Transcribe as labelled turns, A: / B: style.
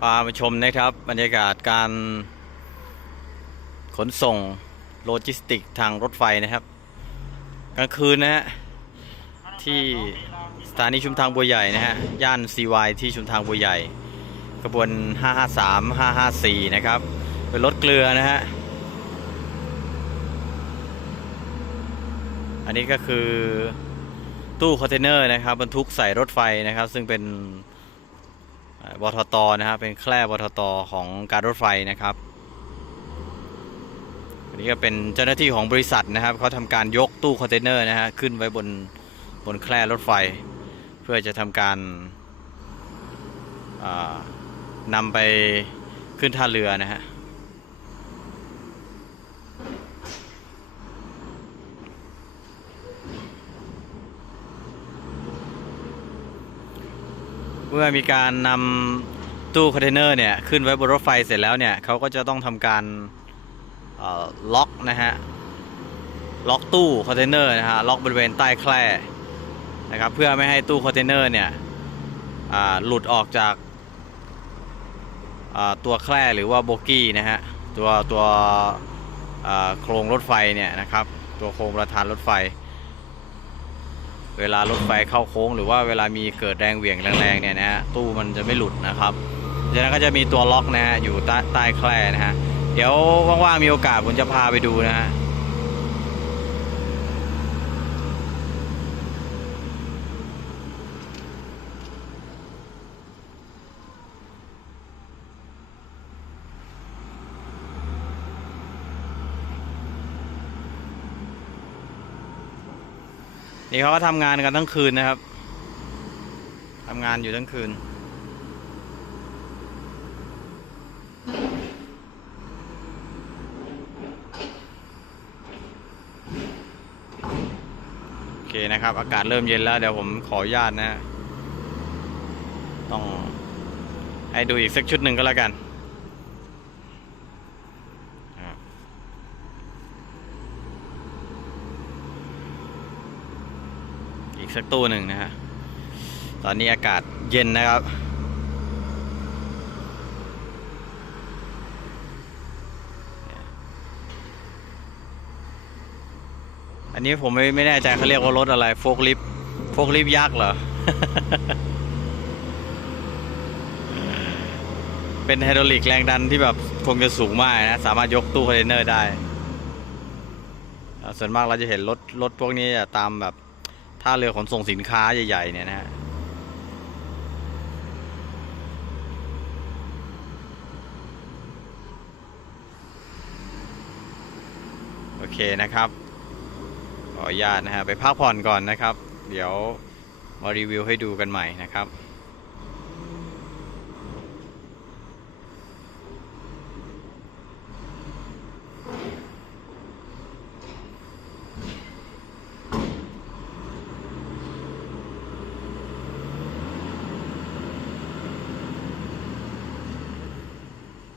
A: พามาชมนะครับ บรรยากาศการขนส่งโลจิสติกทางรถไฟนะครับ กลางคืนนะฮะ ที่สถานีชุมทางบัวใหญ่นะฮะ ย่าน CY ที่ชุมทางบัวใหญ่ขบวน 553 554 นะครับ เป็นรถเกลือนะฮะ อันนี้ก็คือตู้คอนเทนเนอร์นะครับบรรทุกใส่รถไฟนะครับ ซึ่งเป็น บทตนะครับเป็นแคร่บทตของการรถไฟนะครับอันนี้ก็เป็นเจ้าหน้าที่ของบริษัทนะครับเขาทำการยกตู้คอนเทนเนอร์นะฮะขึ้นไว้บนบนแคร่รถไฟ เพื่อจะทำการนำนำไปขึ้นท่าเรือนะฮะ มื่อมีการนำตู้คอนเทนเนอร์เนี่ยขึ้นไว้บนรถไฟเสร็จแล้วเนี่ยเขาก็จะต้องทำการล็อกนะฮะล็อกตู้คอนเทนเนอร์นะฮะล็อกบริเวณใต้แคร่นะครับเพื่อไม่ให้ตู้คอนเทนเนอร์เนี่ยหลุดออกจากตัวแคร่หรือว่าโบกี้นะฮะตัวตัวโครงรถไฟเนี่ยนะครับตัวโครงประธานรถไฟ เวลารถไฟเข้าโค้ง หรือว่าเวลามีเกิดแรงเหวี่ยงแรงๆเนี่ยนะฮะตู้มันจะไม่หลุดนะครับจากนั้นก็จะมีตัวล็อกนะฮะอยู่ใต้ใต้แคร่นะฮะเดี๋ยวว่างๆมีโอกาสผมจะพาไปดูนะฮะ นี่เขาก็ทำงานกันทั้งคืนนะครับทำงานอยู่ทั้งคืน โอเคนะครับ อากาศเริ่มเย็นแล้ว เดี๋ยวผมขออนุญาตนะฮะต้องให้ดูอีกสักชุดหนึ่งก็แล้วกันอะอีก สักตู้หนึ่งนะฮะ ตอนนี้อากาศเย็นนะครับ อันนี้ผมไม่ไม่แน่ใจเขาเรียกว่ารถอะไรโฟกลิฟโฟกลิฟยักษ์เหรอ เป็นไฮดรอลิกแรงดันที่แบบคงจะสูงมากนะ สามารถยกตู้คอนเทนเนอร์ได้ส่วนมากเราจะเห็นรถรถพวกนี้จะตามแบบ ท่าเรือขนส่งสินค้าใหญ่ ๆ เนี่ยนะฮะโอเคนะครับขออนุญาตนะฮะไปพักผ่อนก่อนนะครับ เดี๋ยวมารีวิวให้ดูกันใหม่นะครับ